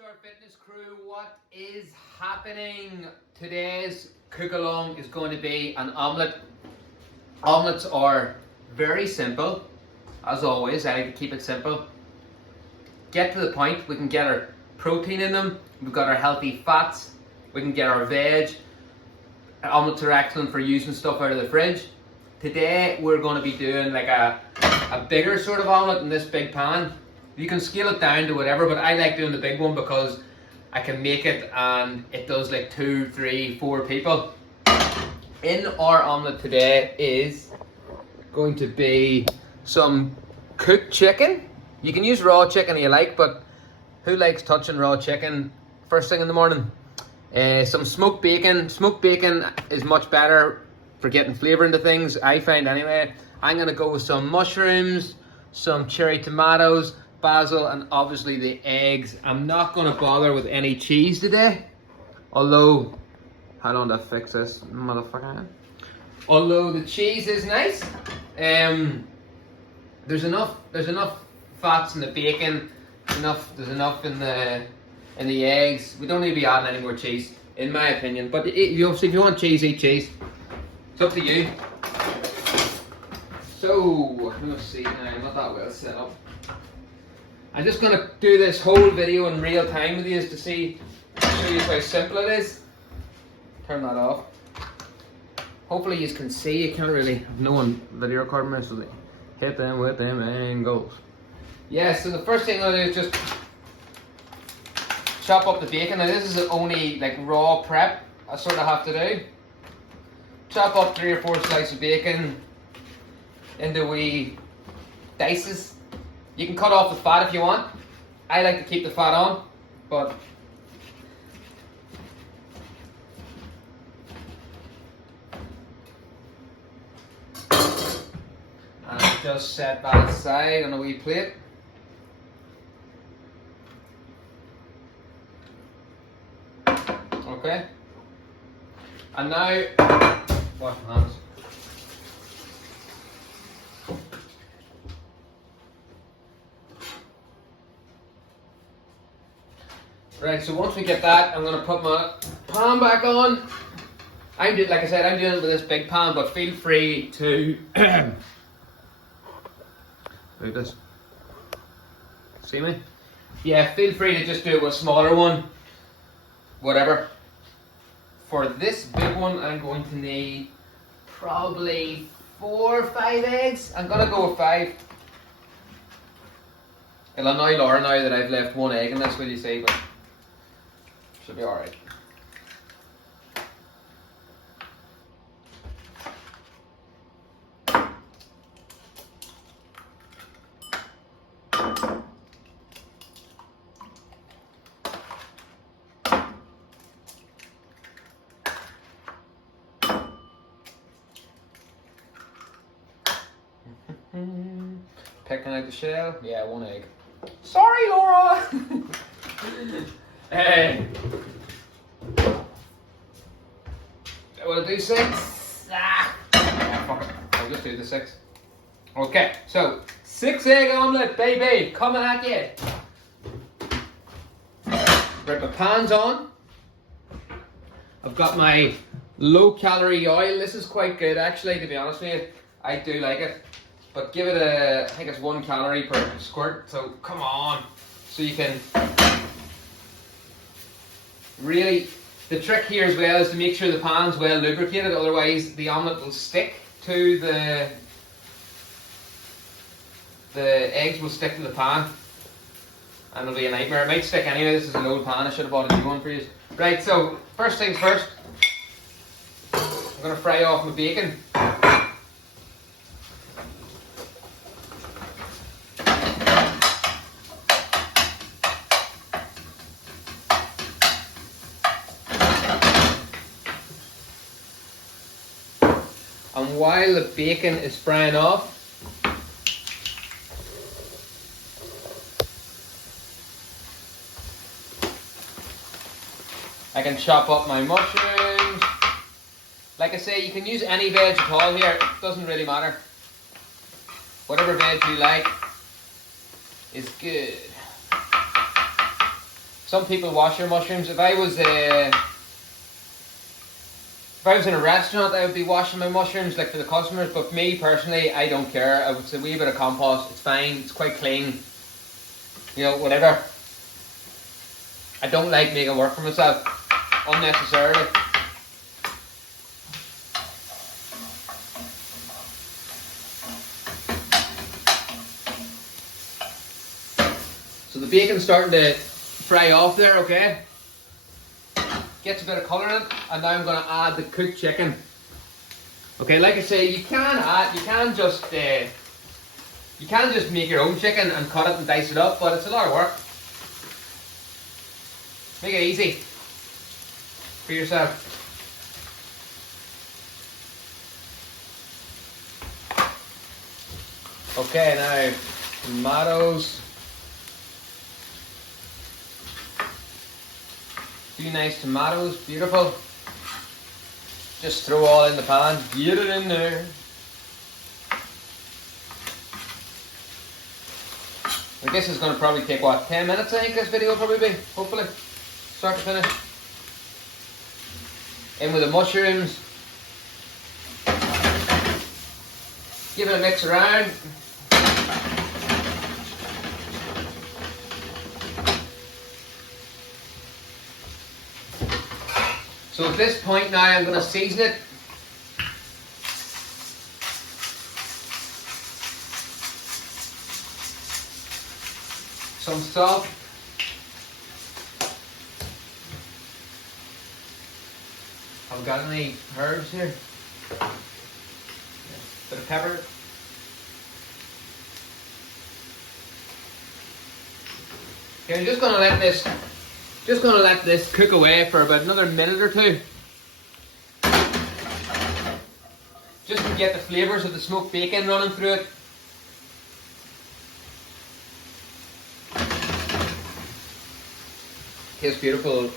Star Fitness crew, what is happening? Today's cook along is going to be an omelette. Omelettes are very simple, as always. I like to keep it simple. Get to the point. We can get our protein in them. We've got our healthy fats. We can get our veg. Omelettes are excellent for using stuff out of the fridge. Today we're going to be doing like a bigger sort of omelette in this big pan. You can scale it down to whatever, but I like doing the big one because I can make it and it does like 2, 3, 4 people. In our omelette today is going to be some cooked chicken. You can use raw chicken if you like, but who likes touching raw chicken first thing in the morning? Some smoked bacon. Smoked bacon is much better for getting flavour into things, I find anyway. I'm going to go with some mushrooms, some cherry tomatoes, basil, and obviously the eggs. I'm not going to bother with any cheese today, although, how long to fix this motherfucker? Although the cheese is nice, there's enough fats in the bacon, there's enough in the eggs. We don't need to be adding any more cheese, in my opinion. But if you want cheese, eat cheese. It's up to you. So let's see now. I'm not that well set up. I'm just going to do this whole video in real time with you to show you how simple it is. Turn that off. Hopefully you can see. You can't really have no one video recording me, so hit them with them angles. Yeah, so the first thing I'll do is just chop up the bacon. Now this is only like raw prep I sort of have to do. Chop up 3 or 4 slices of bacon into wee dices. You can cut off the fat if you want. I like to keep the fat on, but and just set that aside on a wee plate. Okay. And now wash my hands. Right, so once we get that, I'm going to put my pan back on. Like I said, I'm doing it with this big pan, but feel free to look at this. See me? Yeah, feel free to just do it with a smaller one. Whatever. For this big one, I'm going to need probably 4 or 5 eggs. I'm going to go with 5. It'll annoy Laura now that I've left 1 egg in this, will you see, but should be alright. Picking out the shell. Yeah, 1 egg. Sorry, Laura! Hey. Will I do 6? Ah, fuck it. I'll just do the 6. Okay, so 6 egg omelette, baby, coming at you. Right, my pan's on. I've got my low calorie oil. This is quite good actually, to be honest with you. I do like it. But give it I think it's 1 calorie per squirt, so come on. So you can really, the trick here as well is to make sure the pan's well lubricated, otherwise the omelette will stick to the eggs will stick to the pan and it'll be a nightmare. It might stick anyway. This is an old pan, I should have bought a new one for you. Right, so first things first, I'm going to fry off my bacon. And while the bacon is frying off, I can chop up my mushrooms. Like I say, you can use any veg at all here, it doesn't really matter. Whatever veg you like is good. Some people wash their mushrooms. If I was in a restaurant, I would be washing my mushrooms like for the customers. But for me personally, I don't care. I would say a wee bit of compost. It's fine. It's quite clean. You know, whatever. I don't like making work for myself unnecessarily. So the bacon's starting to fry off there, okay? Gets a bit of colour in it, and now I'm going to add the cooked chicken. Okay, like I say, you can just make your own chicken and cut it and dice it up, but it's a lot of work. Make it easy for yourself. Okay, now tomatoes. Few nice tomatoes, beautiful. Just throw all in the pan, get it in there. I guess it's going to probably take, what, 10 minutes I think this video will probably be, hopefully, start to finish. In with the mushrooms. Give it a mix around. So at this point now I'm going to season it. Some salt. I've got any herbs here. Bit of pepper. Okay, I'm just going to let this cook away for about another minute or two. Just to get the flavours of the smoked bacon running through it. Tastes beautiful.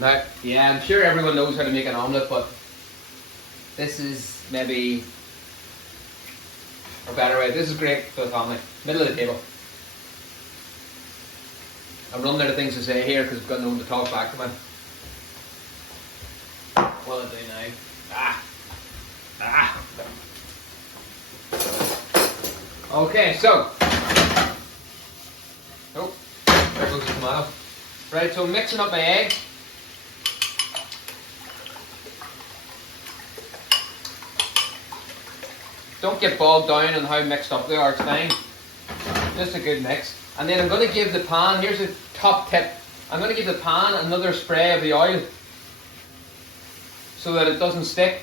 Now, yeah, I'm sure everyone knows how to make an omelette, but this is maybe a better way. This is great for the family. Middle of the table. I'm running out of things to say here because I've got no one to talk back to me. What do I do now? Okay, so. Oh, there goes the tomato. Right, so mixing up my eggs. Don't get bogged down on how mixed up they are, it's fine. Just a good mix. And then I'm going to give the pan, here's a top tip. I'm going to give the pan another spray of the oil so that it doesn't stick.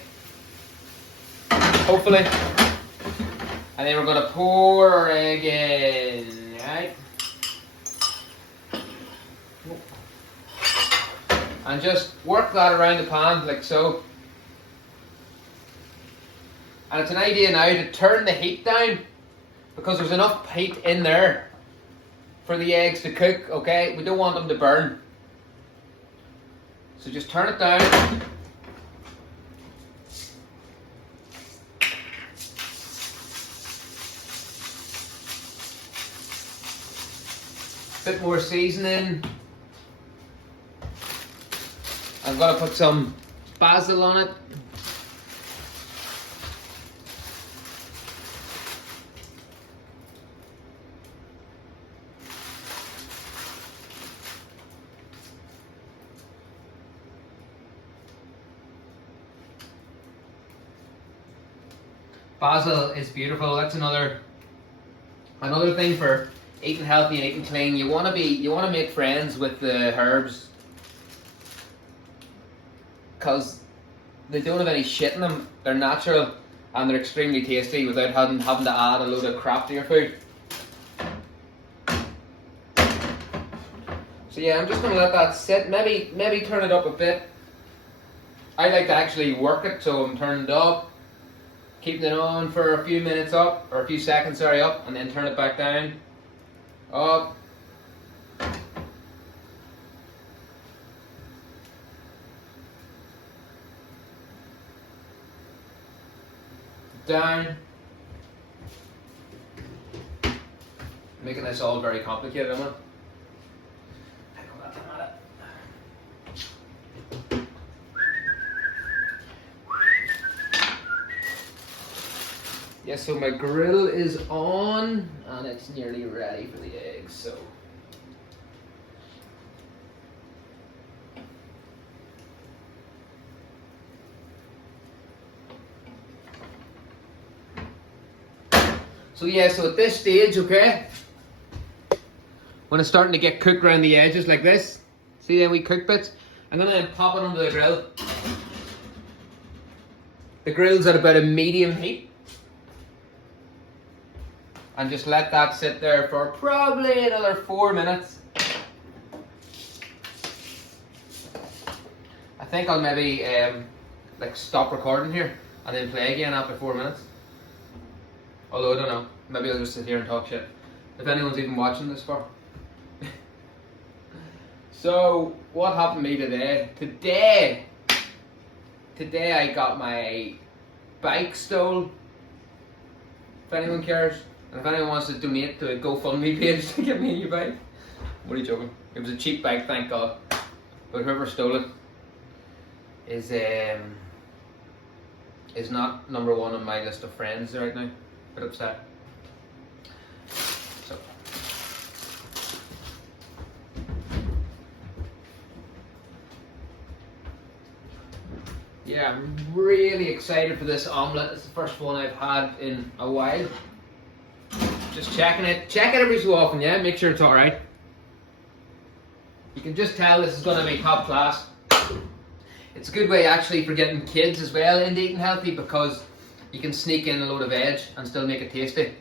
Hopefully. And then we're going to pour our egg in, right? And just work that around the pan like so. And it's an idea now to turn the heat down because there's enough heat in there for the eggs to cook, okay? We don't want them to burn. So just turn it down. Bit more seasoning. I'm going to put some basil on it. Basil is beautiful. That's another thing for eating healthy and eating clean. You want to make friends with the herbs because they don't have any shit in them. They're natural and they're extremely tasty without having to add a load of crap to your food. So yeah, I'm just going to let that sit. Maybe turn it up a bit. I like to actually work it, so I'm turning it up. Keeping it on for a few minutes up, or a few seconds, sorry, up, and then turn it back down. Up. down. Making this all very complicated, am I? Yeah, so my grill is on and it's nearly ready for the eggs, so. So yeah, so at this stage, okay, when it's starting to get cooked around the edges like this, see them wee cook bits, I'm gonna then pop it under the grill. The grill's at about a medium heat. And just let that sit there for probably another 4 minutes. I think I'll maybe like stop recording here and then play again after 4 minutes. Although I don't know, maybe I'll just sit here and talk shit. If anyone's even watching this far. So what happened to me today? Today I got my bike stole. If anyone cares. And if anyone wants to donate to a GoFundMe page to get me a new bike. What are you joking? It was a cheap bike, thank God. But whoever stole it is not number one on my list of friends right now. Bit upset. So yeah, I'm really excited for this omelette. It's the first one I've had in a while. Just checking it. Check it every so often, yeah? Make sure it's alright. You can just tell this is going to be top class. It's a good way actually for getting kids as well into eating healthy because you can sneak in a load of veg and still make it tasty.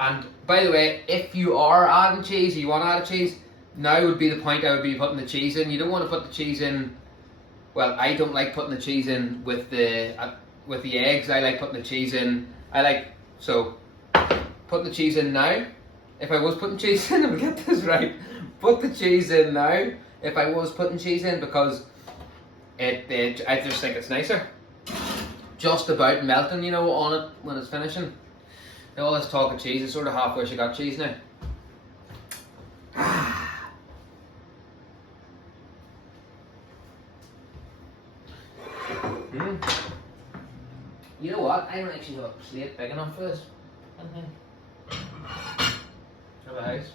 And by the way, if you are adding cheese, or you want to add cheese, now would be the point I would be putting the cheese in. You don't want to put the cheese in, well, I don't like putting the cheese in with the eggs. I like putting the cheese in, put the cheese in now. If I was putting cheese in, I'll get this right. Put the cheese in now. If I was putting cheese in, because I just think it's nicer. Just about melting, you know, on it when it's finishing. All this talk of cheese is sort of half wish I got cheese now. You know what? I don't actually have a plate big enough for this. Have a house.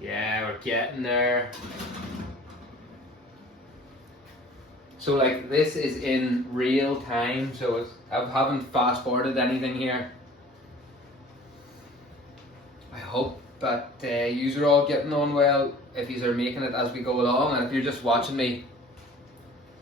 Yeah, we're getting there. So like this is in real time, so I haven't fast forwarded anything here. I hope that you are all getting on well if you are making it as we go along, and if you're just watching me,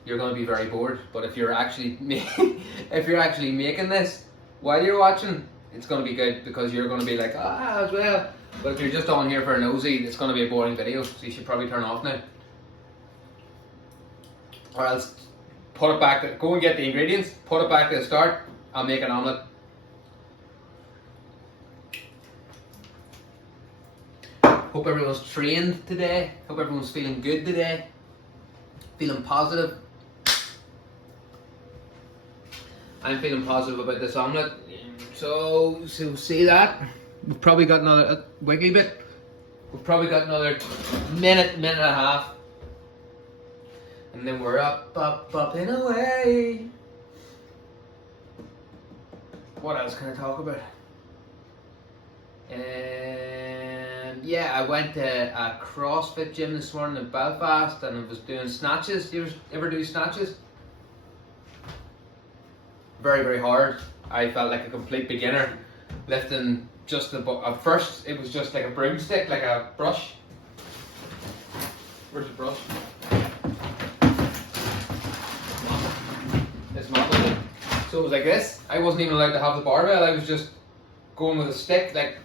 you're going to be very bored. But if you're actually making this while you're watching, it's going to be good because you're going to be like as well. But if you're just on here for a nosy, it's going to be a boring video, so you should probably turn off now. Or else put it back, go and get the ingredients, put it back to the start, I'll make an omelette. Hope everyone's trained today, hope everyone's feeling good today, feeling positive. I'm feeling positive about this omelette. So see that? We've probably got another wiggly bit. We've probably got another minute and a half. And then we're up and away. What else can I talk about? Yeah, I went to a CrossFit gym this morning in Belfast and I was doing snatches. Do you ever do snatches? Very, very hard. I felt like a complete beginner lifting just at first it was just like a broomstick, like a brush. Where's the brush? This model. So it was like this. I wasn't even allowed to have the barbell. I was just going with a stick. Like,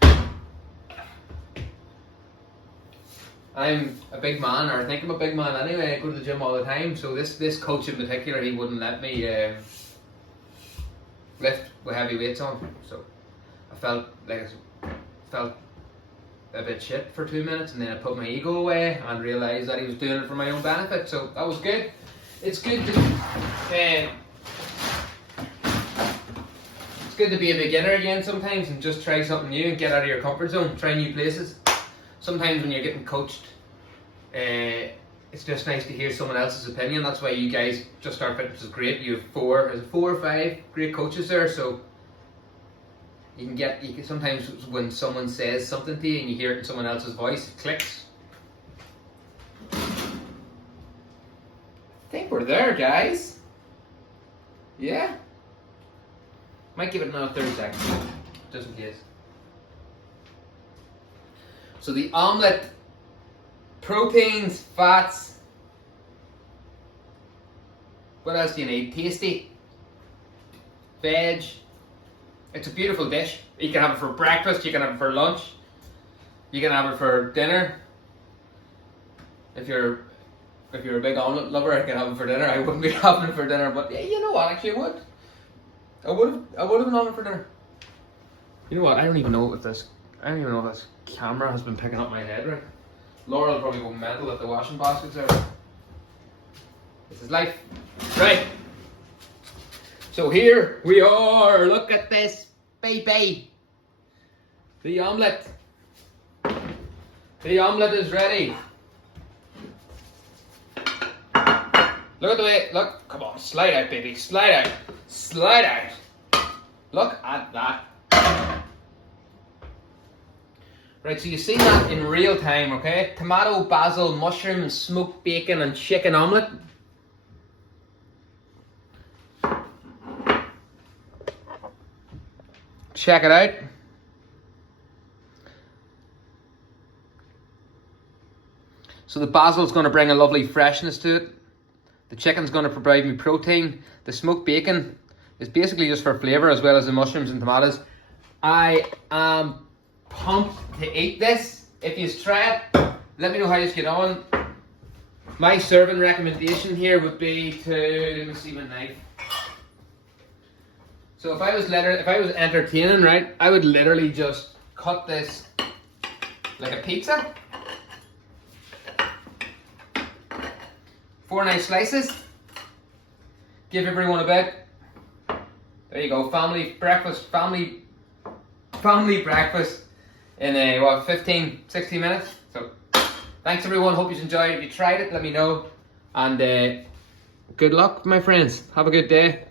I'm a big man, or I think I'm a big man anyway. I go to the gym all the time. So this coach in particular, he wouldn't let me. lift with heavy weights on. So I felt a bit shit for 2 minutes, and then I put my ego away and realised that he was doing it for my own benefit. So that was good. It's good to it's good to be a beginner again sometimes and just try something new and get out of your comfort zone, try new places. Sometimes when you're getting coached, it's just nice to hear someone else's opinion. That's why you guys, Just Start Fitness is great. You have four or five great coaches there, so you can sometimes when someone says something to you and you hear it in someone else's voice, it clicks. I think we're there, guys. Yeah. Might give it another 30 seconds, just in case. So the omelette, proteins, fats. What else do you need? Tasty. Veg. It's a beautiful dish. You can have it for breakfast, you can have it for lunch, you can have it for dinner. If you're a big omelette lover, I can have it for dinner. I wouldn't be having it for dinner, but yeah, you know what, actually I would. I would have been on it for dinner. You know what, I don't even know if this camera has been picking up my head right. Laura will probably go mental if the washing basket's out. This is life. Right. So here we are. Look at this, baby. The omelette. The omelette is ready. Look at the way, look, come on, slide out, baby, slide out, slide out. Look at that. Right, so you see that in real time, okay? Tomato, basil, mushroom, smoked bacon and chicken omelette. Check it out. So the basil is going to bring a lovely freshness to it. The chicken's going to provide me protein. The smoked bacon is basically just for flavour, as well as the mushrooms and tomatoes. I am pumped to eat this. If you try it, let me know how you get on. My serving recommendation here would be to, let me see my knife. So if I was entertaining, right, I would literally just cut this like a pizza. 4 nice slices. Give everyone a bit. There you go, family breakfast in 15, 16 minutes. So thanks everyone, hope you enjoyed. If you tried it, let me know. And good luck, my friends. Have a good day.